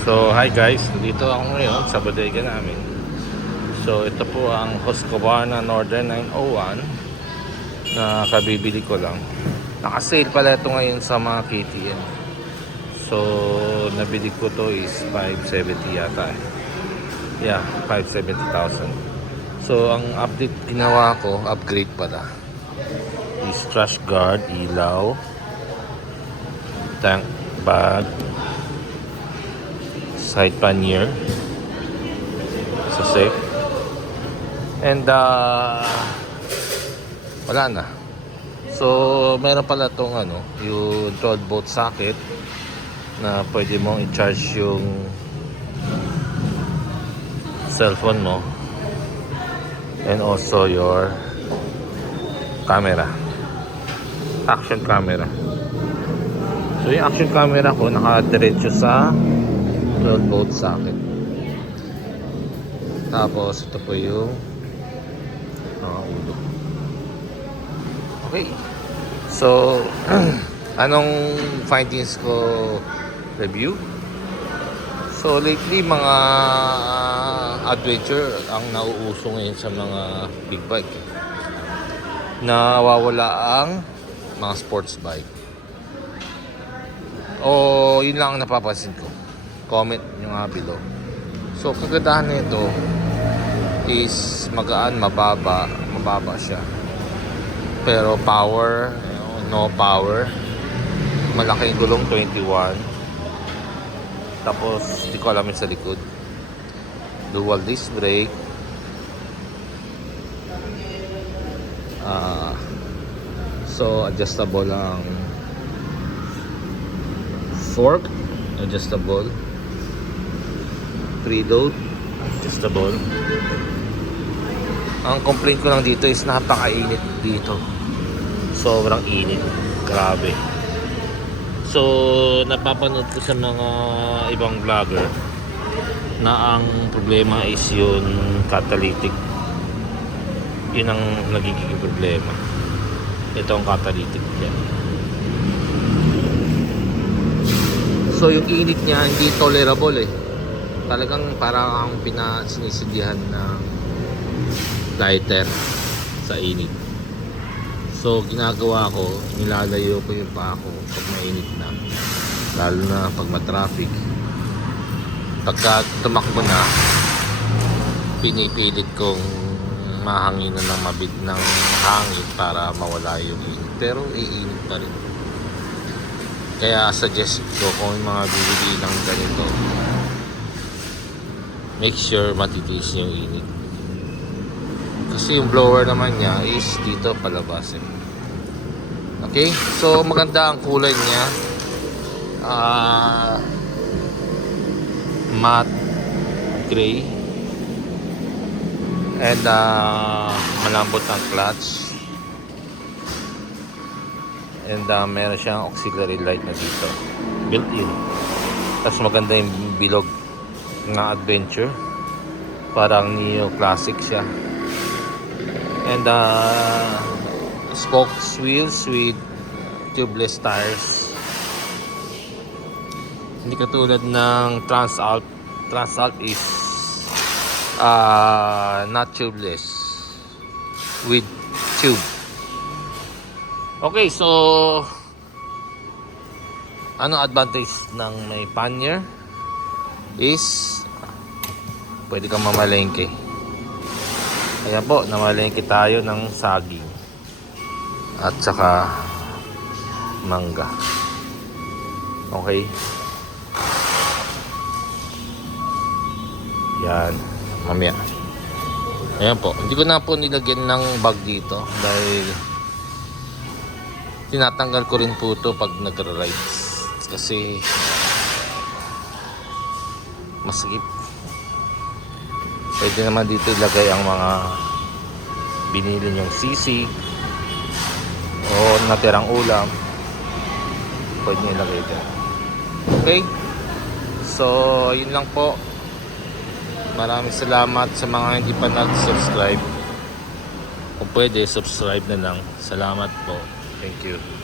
So hi guys, dito ako ngayon sa bodega namin. So ito po ang Husqvarna Northern 901 na kabibili ko lang. Naka-sale pala ito ngayon sa mga KTM. So nabili ko to is 570 yata eh. Yeah, 570,000. So ang update ginawa ko, upgrade pala. Is trash guard, ilaw, tank bag, side pannier sa safe, and wala na. So meron pala tong yung 12 volt socket na pwede mong i-charge yung cellphone mo and also your camera, action camera. So yung action camera ko nakadiretso sa 12 volt socket. Tapos ito po yung ulo. Okay. So anong findings ko review? So lately mga adventure ang nauuso ngayon sa mga big bike. Nawawala ang mga sports bike. O yun lang ang napapansin ko. Comment nyo nga below. So kagandahan nito is magaan, mababa siya. Pero power, no power. Malaking gulong 21. Tapos di ko alam yung sa likod. Dual disc brake. So adjustable ang fork, adjustable. Preload, adjustable. Ang complaint ko lang dito is napakainit dito. Sobrang init. Grabe. So napapanood ko sa mga ibang vlogger na ang problema is yung catalytic. Yun ang nagiging problema. Ito ang catalytic yan. So yung init niya hindi tolerable eh. Talagang parang ang sinisidihan ng lighter sa init. So ginagawa ko, nilalayo ko yung paa ko pag mainit na. Lalo na pag matraffic. Pagka tumakbo na, pinipilit kong mahanginan ng mabig ng hangin para mawala yung init. Pero iinit pa rin. Kaya suggest ko kung yung mga bibili ng ganito, make sure matitiis yung init. Kasi yung blower naman niya is dito palabas eh. Okay? So maganda ang kulay niya. Matte gray. And malambot ang clutch. And meron siyang auxiliary light na dito built-in. Tapos maganda yung bilog ng adventure, parang neo classic siya. And spokes wheels with tubeless tires. Hindi katulad ng Transalp. Transalp is not tubeless, with tube. Okay, so ano advantage ng may pannier is pwede kang mamalengke. Ayan po, namalengke tayo ng saging at saka mangga. Okay. Yan, mamaya. Ayan po, hindi ko na po nilagyan ng bag dito dahil tinatanggal ko rin po ito pag nagra-rides kasi masakit. Pwede naman dito ilagay ang mga binili nyong sisig o natirang ulam, pwede nyo ilagay dyan. Okay, so yun lang po. Maraming salamat sa mga hindi pa nag-subscribe. Kung pwede, subscribe na lang. Salamat po. Thank you.